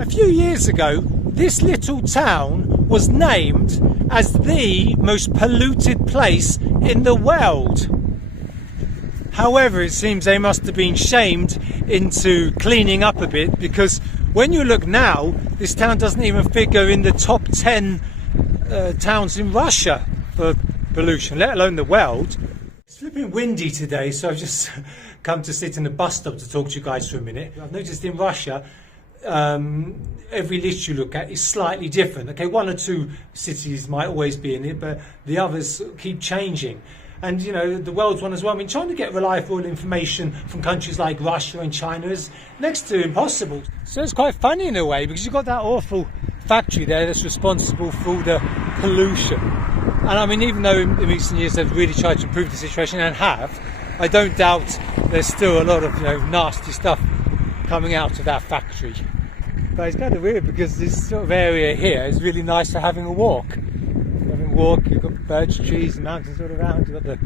A few years ago, this little town was named as the most polluted place in the world. However, it seems they must have been shamed into cleaning up a bit, because when you look now, this town doesn't even figure in the top 10 towns in Russia for pollution, let alone the world. It's flipping windy today, so I've just come to sit in a bus stop to talk to you guys for a minute. I've noticed in Russia, every list you look at is slightly different. Okay, one or two cities might always be in it, but the others keep changing. And you know, the world's one as well. I mean, trying to get reliable information from countries like Russia and China is next to impossible. So it's quite funny in a way, because you've got that awful factory there that's responsible for all the pollution. And I mean, even though in recent years they've really tried to improve the situation, and have, I don't doubt there's still a lot of, you know, nasty stuff coming out of that factory. But it's kind of weird, because this sort of area here is really nice for having a walk. You've got birch trees and mountains all around, you've got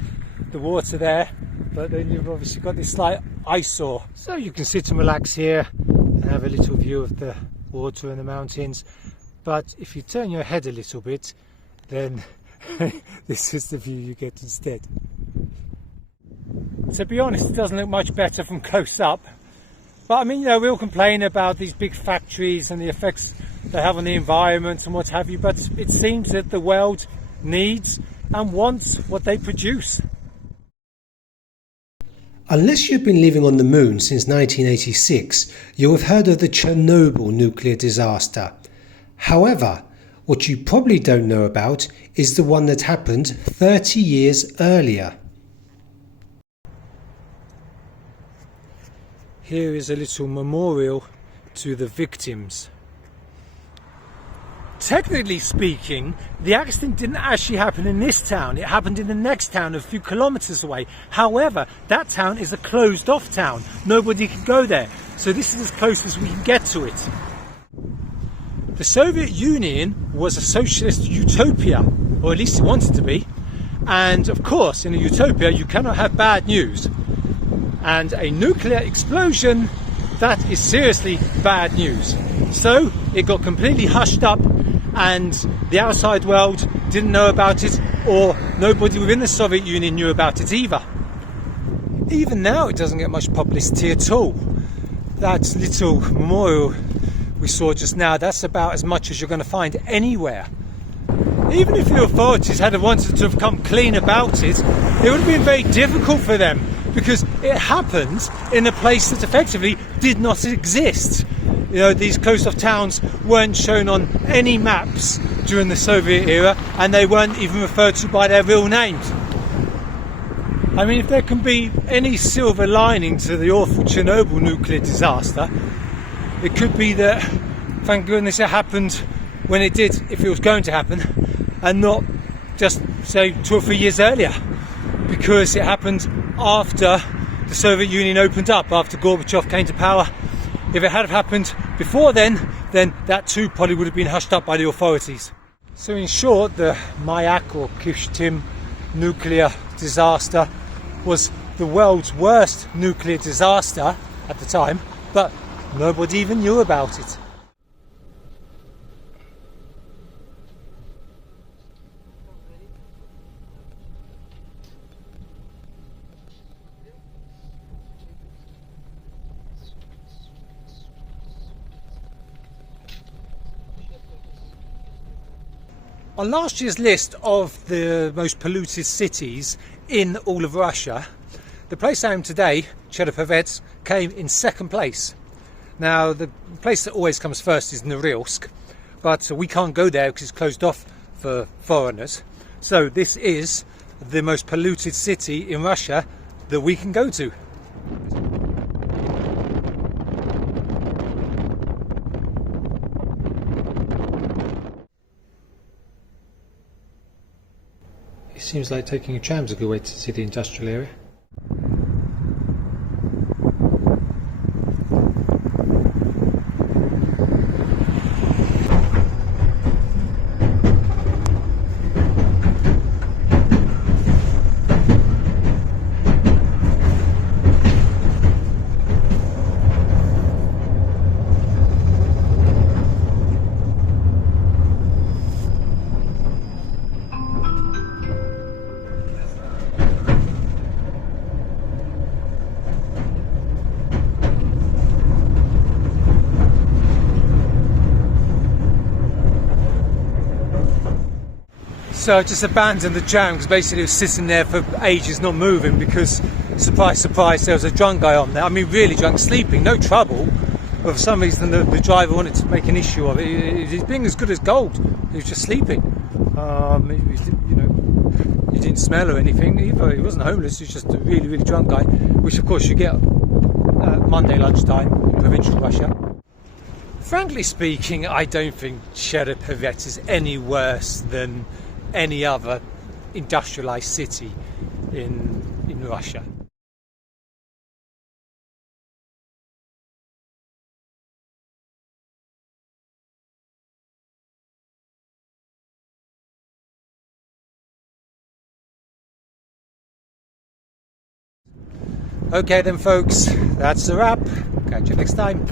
the water there, but then you've obviously got this slight eyesore. So you can sit and relax here and have a little view of the water and the mountains. But if you turn your head a little bit, then this is the view you get instead. To be honest, it doesn't look much better from close up. But I mean, you know, we all complain about these big factories and the effects they have on the environment and what have you, but it seems that the world needs and wants what they produce. Unless you've been living on the moon since 1986, you'll have heard of the Chernobyl nuclear disaster. However, what you probably don't know about is the one that happened 30 years earlier. Here is a little memorial to the victims. Technically speaking, the accident didn't actually happen in this town. It happened in the next town a few kilometers away. However, that town is a closed off town. Nobody can go there. So this is as close as we can get to it. The Soviet Union was a socialist utopia, or at least it wanted to be. And of course, in a utopia, you cannot have bad news. And a nuclear explosion, that is seriously bad news. So it got completely hushed up, and the outside world didn't know about it, or nobody within the Soviet Union knew about it either. Even now it doesn't get much publicity at all. That little memorial we saw just now, that's about as much as you're going to find anywhere. Even if the authorities had wanted to have come clean about it, it would have been very difficult for them, because it happened in a place that effectively did not exist. You know, these closed-off towns weren't shown on any maps during the Soviet era, and they weren't even referred to by their real names. I mean, if there can be any silver lining to the awful Chernobyl nuclear disaster, it could be that, thank goodness, it happened when it did, if it was going to happen, and not just, say, 2 or 3 years earlier, because it happened after the Soviet Union opened up, after Gorbachev came to power. If it had happened before then that too probably would have been hushed up by the authorities. So in short, the Mayak or Kyshtym nuclear disaster was the world's worst nuclear disaster at the time, but nobody even knew about it. On last year's list of the most polluted cities in all of Russia, the place I am today, Chernobyl, came in second place. Now, the place that always comes first is Norilsk, but we can't go there because it's closed off for foreigners. So this is the most polluted city in Russia that we can go to. It seems like taking a tram's a good way to see the industrial area. So I just abandoned the jam because basically it was sitting there for ages not moving because, surprise, surprise, there was a drunk guy on there. I mean, really drunk, sleeping, no trouble. But for some reason the driver wanted to make an issue of it. He's being as good as gold. He was just sleeping. He didn't smell or anything either. He wasn't homeless. He was just a really, really drunk guy, which of course you get Monday lunchtime in provincial Russia. Frankly speaking, I don't think Chernobyl is any worse than any other industrialized city in Russia. Okay then folks, that's a wrap. Catch you next time.